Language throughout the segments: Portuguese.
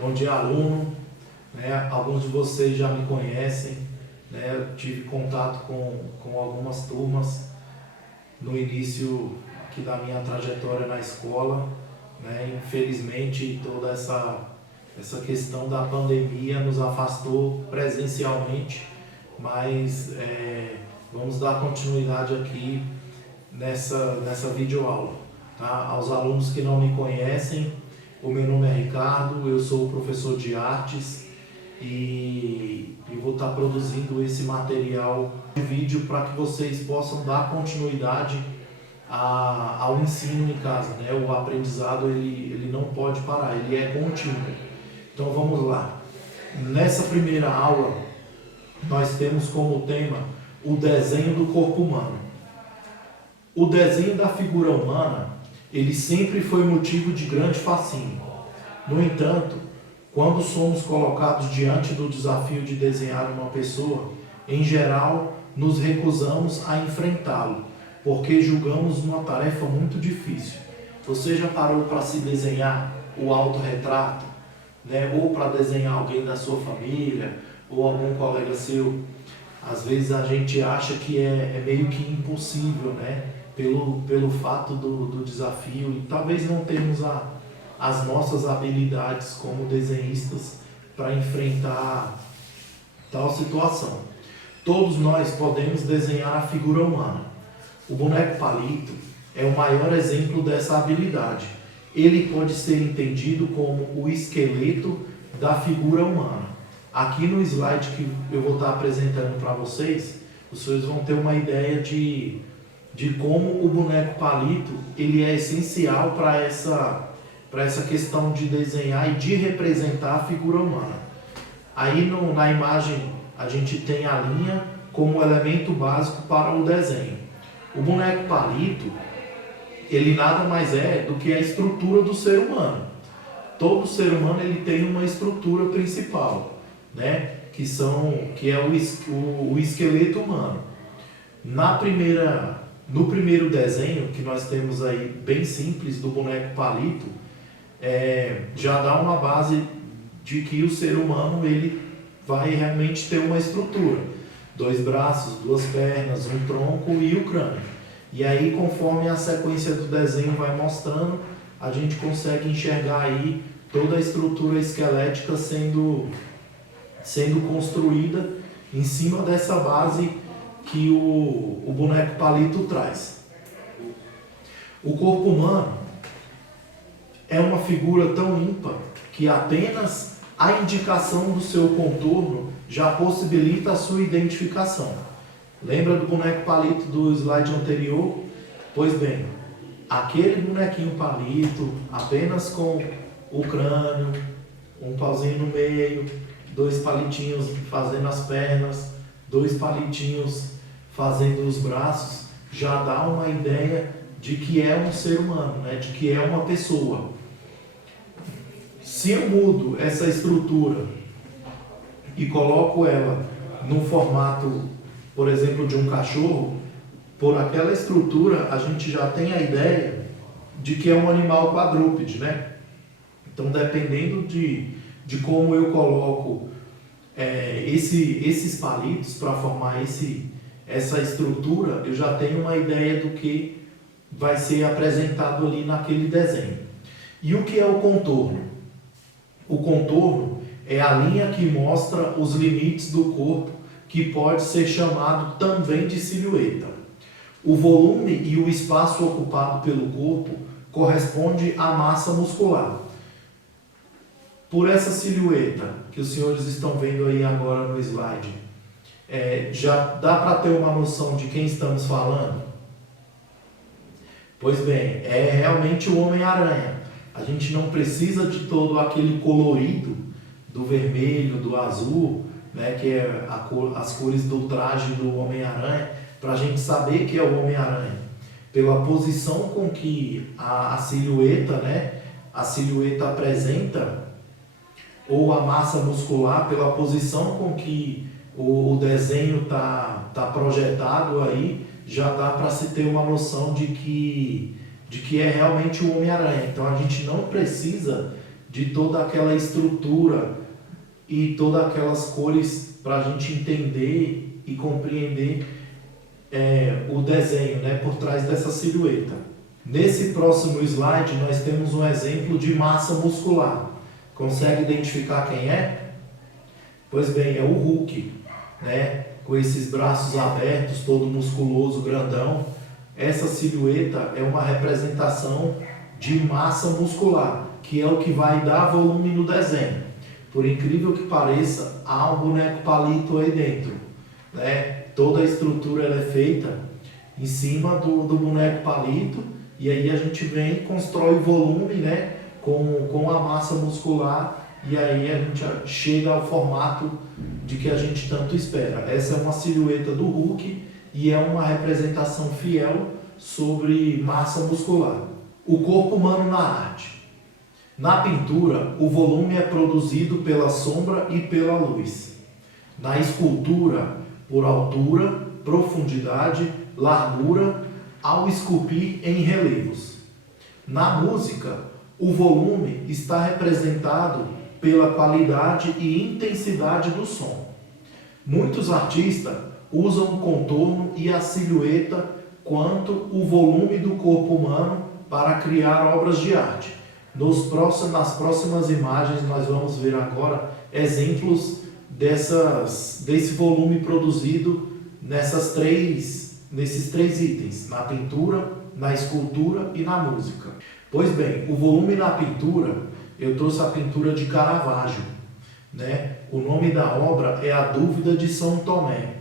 Bom dia, aluno. Alguns de vocês já me conhecem, né? Eu tive contato com algumas turmas no início aqui da minha trajetória na escola, né? Infelizmente, toda essa questão da pandemia nos afastou presencialmente, mas vamos dar continuidade aqui nessa videoaula. Tá? Aos alunos que não me conhecem, o meu nome é Ricardo, eu sou professor de artes e vou estar produzindo esse material de vídeo para que vocês possam dar continuidade ao ensino em casa, né? O aprendizado ele não pode parar, ele é contínuo. Então vamos lá. Nessa primeira aula nós temos como tema o desenho do corpo humano. O desenho da figura humana ele sempre foi motivo de grande fascínio. No entanto, quando somos colocados diante do desafio de desenhar uma pessoa, em geral, nos recusamos a enfrentá-lo, porque julgamos uma tarefa muito difícil. Você já parou para se desenhar o autorretrato, né? Ou para desenhar alguém da sua família, ou algum colega seu? Às vezes a gente acha que é meio que impossível, né? Pelo fato do desafio, e talvez não termos as nossas habilidades como desenhistas para enfrentar tal situação. Todos nós podemos desenhar a figura humana. O boneco palito é o maior exemplo dessa habilidade. Ele pode ser entendido como o esqueleto da figura humana. Aqui no slide que eu vou estar apresentando para vocês vão ter uma ideia de como o boneco palito ele é essencial para essa questão de desenhar e de representar a figura humana. Aí na imagem a gente tem a linha como elemento básico para o desenho. O boneco palito ele nada mais é do que a estrutura do ser humano. Todo ser humano ele tem uma estrutura principal, né? Que é o esqueleto humano. No primeiro desenho que nós temos aí, bem simples, do boneco palito, já dá uma base de que o ser humano ele vai realmente ter uma estrutura. 2 braços, 2 pernas, um tronco e o crânio. E aí, conforme a sequência do desenho vai mostrando, a gente consegue enxergar aí toda a estrutura esquelética sendo construída em cima dessa base que o boneco palito traz. O corpo humano é uma figura tão ímpar que apenas a indicação do seu contorno já possibilita a sua identificação. Lembra do boneco palito do slide anterior? Pois bem, aquele bonequinho palito, apenas com o crânio, um pauzinho no meio, 2 palitinhos fazendo as pernas, 2 palitinhos fazendo os braços, já dá uma ideia de que é um ser humano, né? De que é uma pessoa. Se eu mudo essa estrutura e coloco ela no formato, por exemplo, de um cachorro, por aquela estrutura a gente já tem a ideia de que é um animal quadrúpede, né? Então, dependendo de como eu coloco esses palitos para formar essa estrutura, eu já tenho uma ideia do que vai ser apresentado ali naquele desenho. E o que é o contorno? O contorno é a linha que mostra os limites do corpo, que pode ser chamado também de silhueta. O volume e o espaço ocupado pelo corpo corresponde à massa muscular. Por essa silhueta que os senhores estão vendo aí agora no slide, já dá para ter uma noção de quem estamos falando? Pois bem, é realmente o Homem-Aranha. A gente não precisa de todo aquele colorido do vermelho, do azul, né, que é as cores do traje do Homem-Aranha, para a gente saber que é o Homem-Aranha. Pela posição com que a silhueta, né, a silhueta apresenta, ou a massa muscular, pela posição com que o desenho tá projetado aí, já dá para se ter uma noção de que é realmente o Homem-Aranha. Então a gente não precisa de toda aquela estrutura e todas aquelas cores para a gente entender e compreender o desenho, né, por trás dessa silhueta. Nesse próximo slide nós temos um exemplo de massa muscular. Consegue identificar quem é? Pois bem, é o Hulk, né, com esses braços abertos, todo musculoso, grandão. Essa silhueta é uma representação de massa muscular, que é o que vai dar volume no desenho. Por incrível que pareça, há um boneco palito aí dentro, né? Toda a estrutura ela é feita em cima do boneco palito, e aí a gente vem e constrói o volume, né, com a massa muscular, e aí a gente chega ao formato de que a gente tanto espera. Essa é uma silhueta do Hulk e é uma representação fiel sobre massa muscular. O corpo humano na arte. Na pintura, o volume é produzido pela sombra e pela luz. Na escultura, por altura, profundidade, largura, ao esculpir em relevos. Na música, o volume está representado pela qualidade e intensidade do som. Muitos artistas usam o contorno e a silhueta quanto o volume do corpo humano para criar obras de arte. Nas próximas imagens nós vamos ver agora exemplos desse volume produzido nesses três itens, na pintura, na escultura e na música. Pois bem, o volume na pintura, eu trouxe a pintura de Caravaggio, né? O nome da obra é A Dúvida de São Tomé.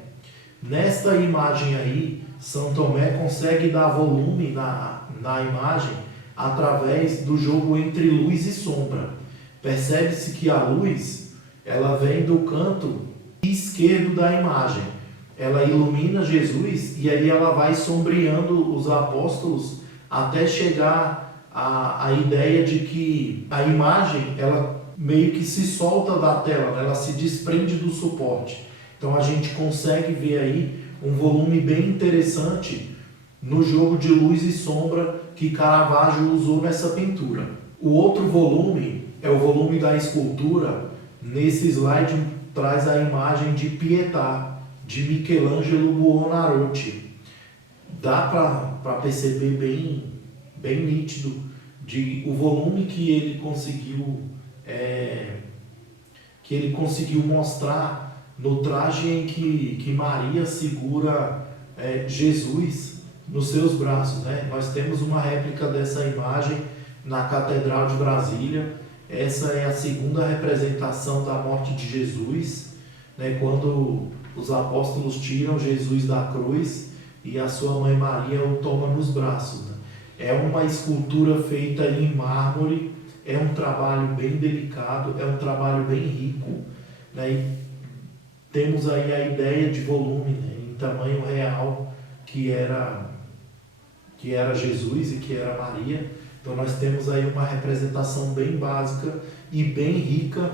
Nesta imagem aí, São Tomé consegue dar volume na imagem através do jogo entre luz e sombra. Percebe-se que a luz, ela vem do canto esquerdo da imagem. Ela ilumina Jesus e aí ela vai sombreando os apóstolos até chegar à ideia de que a imagem, ela meio que se solta da tela, né? Ela se desprende do suporte. Então a gente consegue ver aí um volume bem interessante no jogo de luz e sombra que Caravaggio usou nessa pintura. O outro volume é o volume da escultura. Nesse slide traz a imagem de Pietà, de Michelangelo Buonarroti. Dá para perceber bem nítido o volume que ele conseguiu mostrar no traje em que Maria segura Jesus nos seus braços, né? Nós temos uma réplica dessa imagem na Catedral de Brasília. Essa é a segunda representação da morte de Jesus, né? Quando os apóstolos tiram Jesus da cruz e a sua mãe Maria o toma nos braços, né? É uma escultura feita em mármore, é um trabalho bem delicado, é um trabalho bem rico, né? E temos aí a ideia de volume, né, em tamanho real, que era Jesus e que era Maria. Então nós temos aí uma representação bem básica e bem rica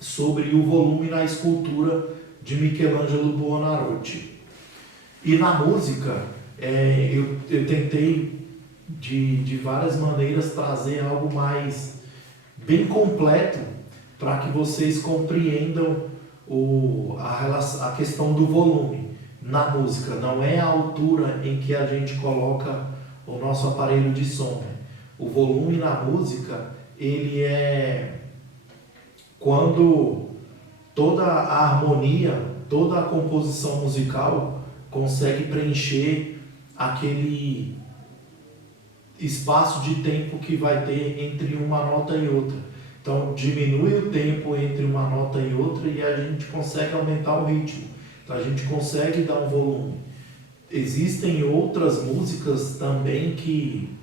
sobre o volume na escultura de Michelangelo Buonarroti. E na música, eu tentei de várias maneiras trazer algo mais bem completo para que vocês compreendam a questão do volume na música. Não é a altura em que a gente coloca o nosso aparelho de som, né? O volume na música, ele é quando toda a harmonia, toda a composição musical consegue preencher aquele espaço de tempo que vai ter entre uma nota e outra. Então diminui o tempo entre uma nota e outra e a gente consegue aumentar o ritmo. Então a gente consegue dar um volume. Existem outras músicas também que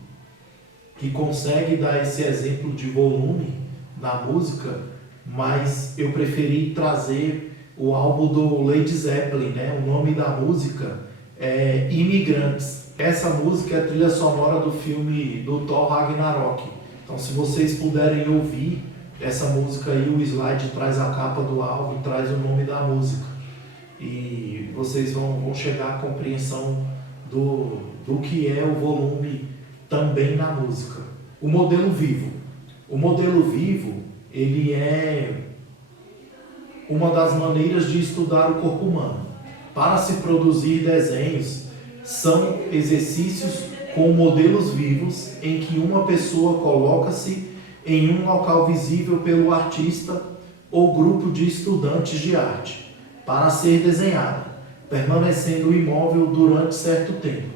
conseguem dar esse exemplo de volume na música, mas eu preferi trazer o álbum do Led Zeppelin, né? O nome da música é Imigrantes. Essa música é a trilha sonora do filme do Thor Ragnarok. Então se vocês puderem ouvir essa música aí, o slide traz a capa do álbum, traz o nome da música. E vocês vão chegar à compreensão do que é o volume também na música. O modelo vivo. O modelo vivo, ele é uma das maneiras de estudar o corpo humano. Para se produzir desenhos, são exercícios com modelos vivos em que uma pessoa coloca-se em um local visível pelo artista ou grupo de estudantes de arte, para ser desenhada, permanecendo imóvel durante certo tempo.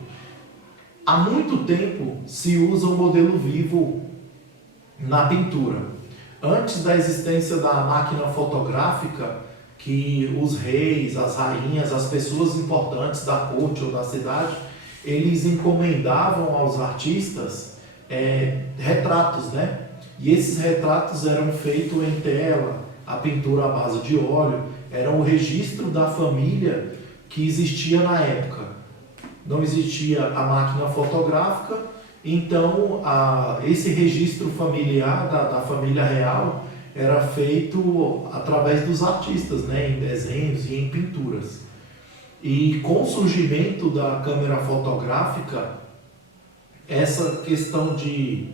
Há muito tempo se usa o modelo vivo na pintura. Antes da existência da máquina fotográfica, que os reis, as rainhas, as pessoas importantes da corte ou da cidade, eles encomendavam aos artistas retratos, né? E esses retratos eram feitos em tela, a pintura à base de óleo, era o registro da família que existia na época. Não existia a máquina fotográfica, então esse registro familiar da família real era feito através dos artistas, né, em desenhos e em pinturas. E com o surgimento da câmera fotográfica, essa questão de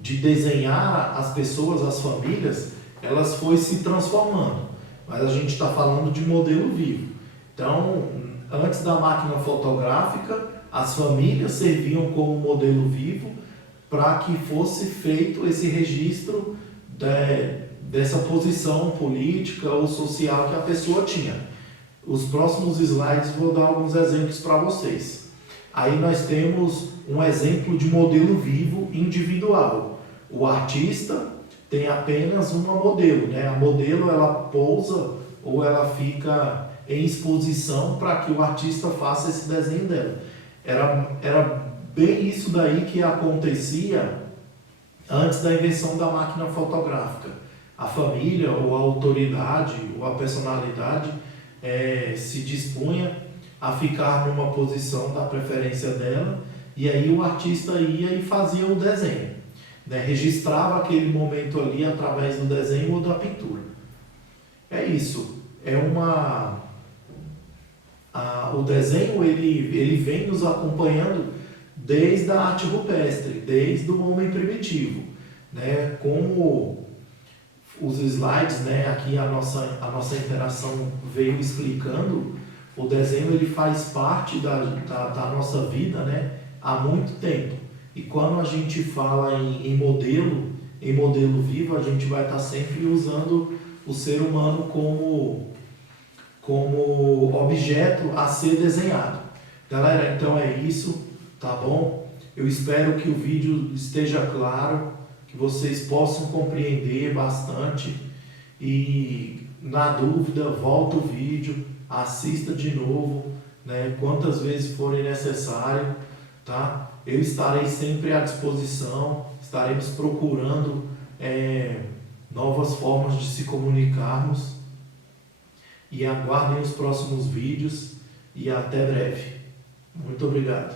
desenhar as pessoas, as famílias, elas foi se transformando. Mas a gente está falando de modelo vivo. Então, antes da máquina fotográfica, as famílias serviam como modelo vivo para que fosse feito esse registro dessa posição política ou social que a pessoa tinha. Os próximos slides vou dar alguns exemplos para vocês. Aí nós temos um exemplo de modelo vivo individual. O artista tem apenas uma modelo, né? A modelo ela pousa ou ela fica em exposição para que o artista faça esse desenho dela. Era bem isso daí que acontecia antes da invenção da máquina fotográfica. A família ou a autoridade ou a personalidade se dispunha a ficar numa posição da preferência dela e aí o artista ia e fazia o desenho, né? Registrava aquele momento ali através do desenho ou da pintura. É isso. O desenho ele vem nos acompanhando desde a arte rupestre, desde o homem primitivo, né? Como os slides, né? Aqui a nossa interação veio explicando, o desenho ele faz parte da nossa vida, né? Há muito tempo. E quando a gente fala em modelo vivo, a gente vai estar sempre usando o ser humano como objeto a ser desenhado. Galera, então é isso, tá bom? Eu espero que o vídeo esteja claro, que vocês possam compreender bastante e, na dúvida, volta o vídeo, assista de novo, né, quantas vezes forem necessário, tá? Eu estarei sempre à disposição, estaremos procurando novas formas de se comunicarmos e aguardem os próximos vídeos e até breve. Muito obrigado.